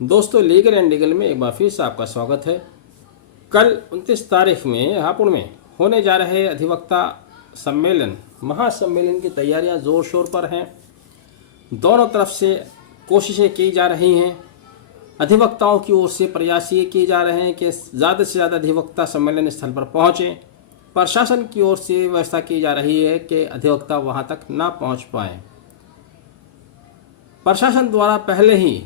दोस्तों, legal and legal में एक बार फिर से आपका स्वागत है। कल 29 तारीख में हापुड़ में होने जा रहे अधिवक्ता सम्मेलन महासम्मेलन की तैयारियां ज़ोर शोर पर हैं। दोनों तरफ से कोशिशें की जा रही हैं। अधिवक्ताओं की ओर से प्रयास ये किए जा रहे हैं कि ज़्यादा से ज़्यादा अधिवक्ता सम्मेलन स्थल पर पहुँचें। प्रशासन की ओर से व्यवस्था की जा रही है कि अधिवक्ता वहाँ तक ना पहुँच पाएँ। प्रशासन द्वारा पहले ही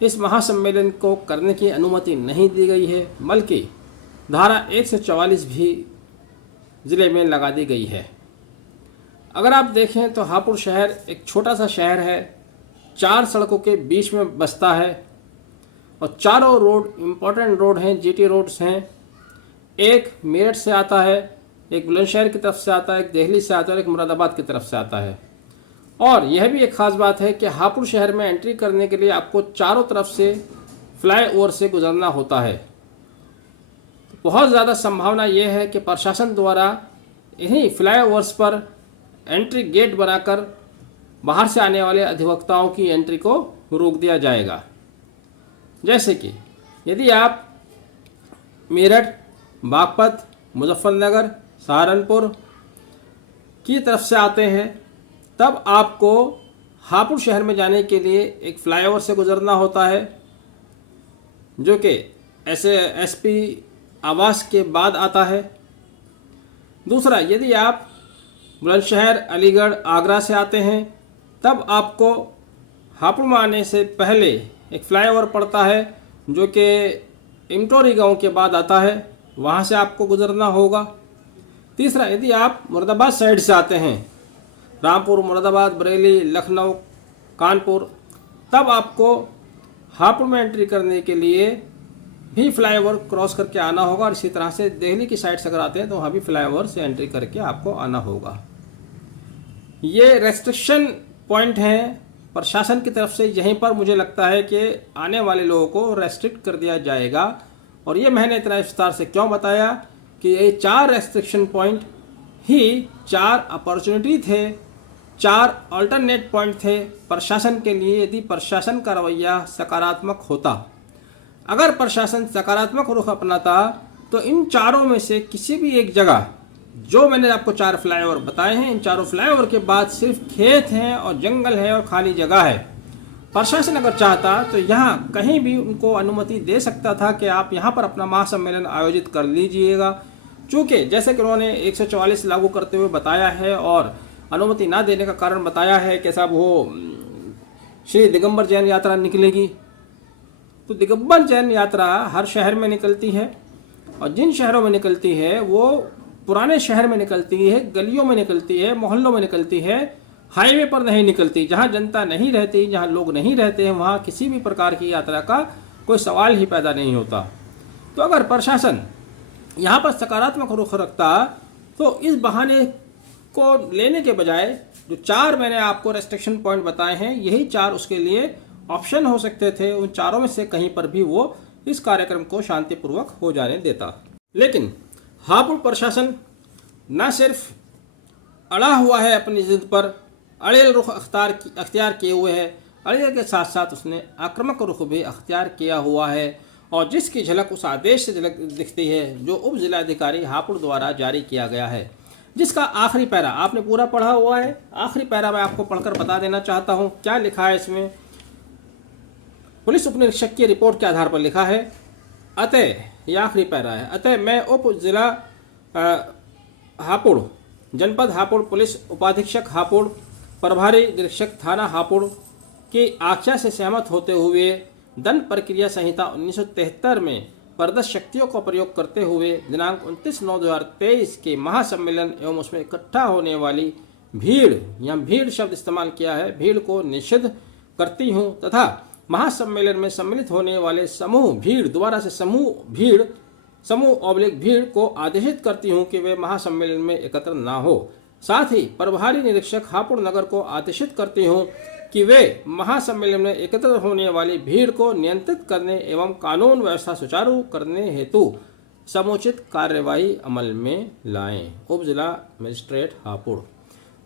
इस महासम्मेलन को करने की अनुमति नहीं दी गई है, बल्कि धारा 144 भी ज़िले में लगा दी गई है। अगर आप देखें तो हापुड़ शहर एक छोटा सा शहर है, 4 सड़कों के बीच में बसता है और चारों रोड इम्पोर्टेंट रोड हैं, जीटी रोड्स हैं। एक मेरठ से आता है, एक बुलंदशहर की तरफ से आता है, एक दिल्ली से आता है और एक मुरादाबाद की तरफ से आता है। और यह भी एक ख़ास बात है कि हापुड़ शहर में एंट्री करने के लिए आपको चारों तरफ से फ्लाई ओवर से गुजरना होता है। तो बहुत ज़्यादा संभावना यह है कि प्रशासन द्वारा इन्हीं फ्लाई ओवर्स पर एंट्री गेट बनाकर बाहर से आने वाले अधिवक्ताओं की एंट्री को रोक दिया जाएगा। जैसे कि यदि आप मेरठ, बागपत, मुजफ्फरनगर, सहारनपुर की तरफ से आते हैं, तब आपको हापुड़ शहर में जाने के लिए एक फ्लाईओवर से गुजरना होता है, जो कि ऐसे एसपी आवास के बाद आता है। दूसरा, यदि आप बुलंदशहर, अलीगढ़, आगरा से आते हैं, तब आपको हापुड़ में आने से पहले एक फ्लाईओवर पड़ता है, जो कि इमटोरी गांव के बाद आता है, वहां से आपको गुजरना होगा। तीसरा, यदि आप मुरादाबाद साइड से आते हैं, रामपुर, मुरादाबाद, बरेली, लखनऊ, कानपुर, तब आपको हापुड़ में एंट्री करने के लिए भी फ्लाईओवर क्रॉस करके आना होगा। और इसी तरह से दिल्ली की साइड से अगर आते हैं तो वहाँ भी फ्लाईओवर से एंट्री करके आपको आना होगा। ये रेस्ट्रिक्शन पॉइंट हैं प्रशासन की तरफ से। यहीं पर मुझे लगता है कि आने वाले लोगों को रेस्ट्रिक्ट कर दिया जाएगा। और ये मैंने इतना विस्तार से क्यों बताया कि ये 4 रेस्ट्रिक्शन पॉइंट ही 4 अपॉर्चुनिटी थे, 4 अल्टरनेट पॉइंट थे प्रशासन के लिए। यदि प्रशासन का रवैया सकारात्मक होता, अगर प्रशासन सकारात्मक रुख अपनाता, तो इन चारों में से किसी भी एक जगह, जो मैंने आपको 4 फ्लाईओवर बताए हैं, इन चारों फ्लाईओवर के बाद सिर्फ खेत हैं और जंगल है और खाली जगह है। प्रशासन अगर चाहता तो यहाँ कहीं भी उनको अनुमति दे सकता था कि आप यहाँ पर अपना महासम्मेलन आयोजित कर लीजिएगा। चूँकि जैसे कि उन्होंने 144 लागू करते हुए बताया है और अनुमति ना देने का कारण बताया है कि साहब वो श्री दिगंबर जैन यात्रा निकलेगी। तो दिगंबर जैन यात्रा हर शहर में निकलती है, और जिन शहरों में निकलती है वो पुराने शहर में निकलती है, गलियों में निकलती है, मोहल्लों में निकलती है, हाईवे पर नहीं निकलती। जहाँ जनता नहीं रहती, जहाँ लोग नहीं रहते हैं, वहाँ किसी भी प्रकार की यात्रा का कोई सवाल ही पैदा नहीं होता। तो अगर प्रशासन यहाँ पर सकारात्मक रुख रखता, तो इस बहाने को लेने के बजाय जो 4 मैंने आपको रेस्ट्रिक्शन पॉइंट बताए हैं, यही 4 उसके लिए ऑप्शन हो सकते थे। उन चारों में से कहीं पर भी वो इस कार्यक्रम को शांतिपूर्वक हो जाने देता। लेकिन हापुड़ प्रशासन न सिर्फ अड़ा हुआ है अपनी जिद पर, अड़ेल रुख अख्तियार किए हुए है, अड़ेल के साथ साथ उसने आक्रामक रुख भी अख्तियार किया हुआ है। और जिसकी झलक उस आदेश से झलक दिखती है जो उप जिलाधिकारी हापुड़ द्वारा जारी किया गया है, जिसका आखिरी पैरा आपने पूरा पढ़ा हुआ है। आखिरी पैरा मैं आपको पढ़कर बता देना चाहता हूँ क्या लिखा है इसमें। पुलिस उप निरीक्षक की रिपोर्ट के आधार पर लिखा है, अतः ये आखिरी पैरा है, अतः मैं उप जिला हापुड़, जनपद हापुड़, पुलिस उपाधीक्षक हापुड़, प्रभारी निरीक्षक थाना हापुड़ की आख्या से सहमत होते हुए दंड प्रक्रिया संहिता 1973 में प्रदत्त शक्तियों का प्रयोग करते हुए दिनांक 29/9/2023 के महासम्मेलन एवं उसमें इकट्ठा होने वाली भीड़, यहाँ भीड़ शब्द इस्तेमाल किया है, भीड़ को निषिद्ध करती हूँ तथा महासम्मेलन में सम्मिलित होने वाले समूह भीड़ द्वारा से समूह/भीड़ को आदेशित करती हूँ कि वे महासम्मेलन में एकत्र ना हो। साथ ही प्रभारी निरीक्षक हापुड़ नगर को आदेशित करती हूँ कि वे महासम्मेलन में एकत्र होने वाली भीड़ को नियंत्रित करने एवं कानून व्यवस्था सुचारू करने हेतु समुचित कार्यवाही अमल में लाएं। उप जिला मजिस्ट्रेट हापुड़।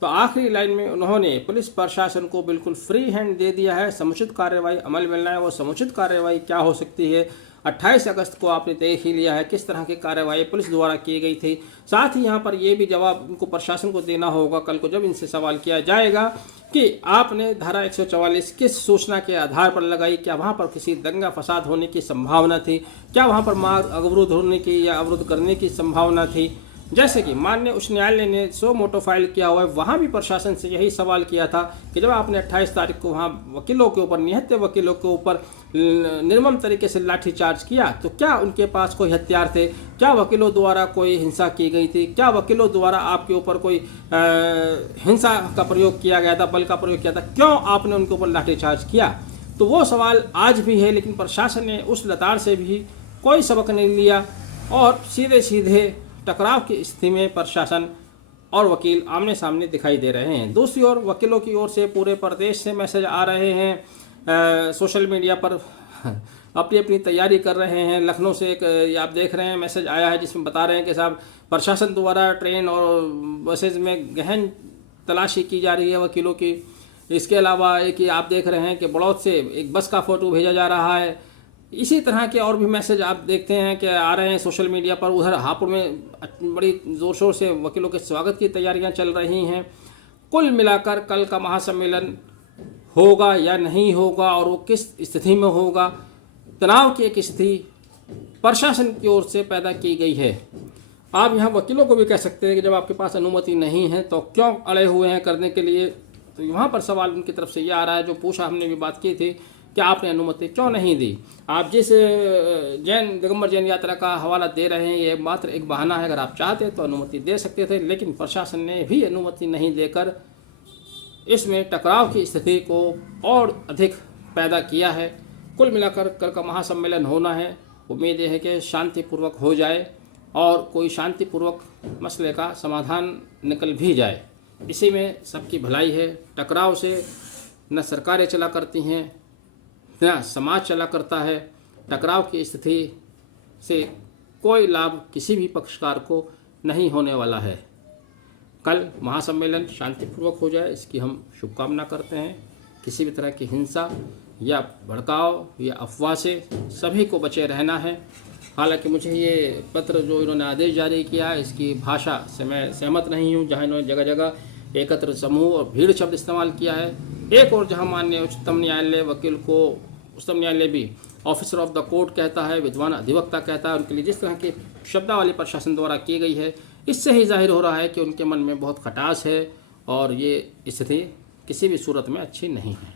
तो आखिरी लाइन में उन्होंने पुलिस प्रशासन को बिल्कुल फ्री हैंड दे दिया है। समुचित कार्रवाई अमल मिलना है। वो समुचित कार्रवाई क्या हो सकती है? 28 अगस्त को आपने देख ही लिया है किस तरह की कार्रवाई पुलिस द्वारा की गई थी। साथ ही यहाँ पर ये भी जवाब उनको प्रशासन को देना होगा कल को जब इनसे सवाल किया जाएगा कि आपने धारा 144 किस सूचना के आधार पर लगाई। क्या वहाँ पर किसी दंगा फसाद होने की संभावना थी? क्या वहाँ पर मार्ग अवरुद्ध होने की या अवरुद्ध करने की संभावना थी? जैसे कि माननीय उच्च न्यायालय ने सो मोटो फाइल किया हुआ है, वहाँ भी प्रशासन से यही सवाल किया था कि जब आपने 28 तारीख को वहाँ वकीलों के ऊपर, निहत्थे वकीलों के ऊपर निर्मम तरीके से लाठीचार्ज किया तो क्या उनके पास कोई हथियार थे? क्या वकीलों द्वारा कोई हिंसा की गई थी? क्या वकीलों द्वारा आपके ऊपर कोई हिंसा का प्रयोग किया गया था, बल का प्रयोग किया था? क्यों आपने उनके ऊपर लाठीचार्ज किया? तो वो सवाल आज भी है, लेकिन प्रशासन ने उस लताड़ से भी कोई सबक नहीं लिया और सीधे सीधे टकराव की स्थिति में प्रशासन और वकील आमने सामने दिखाई दे रहे हैं। दूसरी ओर वकीलों की ओर से पूरे प्रदेश से मैसेज आ रहे हैं, सोशल मीडिया पर अपनी अपनी तैयारी कर रहे हैं। लखनऊ से एक आप देख रहे हैं मैसेज आया है जिसमें बता रहे हैं कि साहब प्रशासन द्वारा ट्रेन और बसेज में गहन तलाशी की जा रही है वकीलों की। इसके अलावा एक ही आप देख रहे हैं कि बड़ौद से एक बस का फ़ोटो भेजा जा रहा है। इसी तरह के और भी मैसेज आप देखते हैं कि आ रहे हैं सोशल मीडिया पर। उधर हापुड़ में बड़ी ज़ोर शोर से वकीलों के स्वागत की तैयारियां चल रही हैं। कुल मिलाकर कल का महासम्मेलन होगा या नहीं होगा और वो किस स्थिति में होगा, तनाव की एक स्थिति प्रशासन की ओर से पैदा की गई है। आप यहाँ वकीलों को भी कह सकते हैं कि जब आपके पास अनुमति नहीं है तो क्यों अड़े हुए हैं करने के लिए। तो वहाँ पर सवाल उनकी तरफ से ये आ रहा है, जो पूछा हमने भी बात की थी कि आपने अनुमति क्यों नहीं दी। आप जिस दिगंबर जैन यात्रा का हवाला दे रहे हैं ये मात्र एक बहाना है। अगर आप चाहते तो अनुमति दे सकते थे, लेकिन प्रशासन ने भी अनुमति नहीं देकर इसमें टकराव की स्थिति को और अधिक पैदा किया है। कुल मिलाकर कल का महासम्मेलन होना है। उम्मीद है कि शांतिपूर्वक हो जाए और कोई शांतिपूर्वक मसले का समाधान निकल भी जाए। इसी में सबकी भलाई है। टकराव से न सरकारें चला करती हैं न समाज चला करता है। टकराव की स्थिति से कोई लाभ किसी भी पक्षकार को नहीं होने वाला है। कल महासम्मेलन शांतिपूर्वक हो जाए इसकी हम शुभकामना करते हैं। किसी भी तरह की हिंसा या भड़काव या अफवाह से सभी को बचे रहना है। हालांकि मुझे ये पत्र जो इन्होंने आदेश जारी किया है इसकी भाषा से मैं सहमत नहीं हूँ, जहाँ इन्होंने जगह जगह एकत्र समूह और भीड़ शब्द इस्तेमाल किया है। एक और जहाँ माननीय उच्चतम न्यायालय वकील को उच्चतम न्यायालय भी ऑफिसर ऑफ द कोर्ट कहता है, विद्वान अधिवक्ता कहता है, उनके लिए जिस तरह की शब्दावली प्रशासन द्वारा की गई है इससे ही जाहिर हो रहा है कि उनके मन में बहुत खटास है और ये स्थिति किसी भी सूरत में अच्छी नहीं है।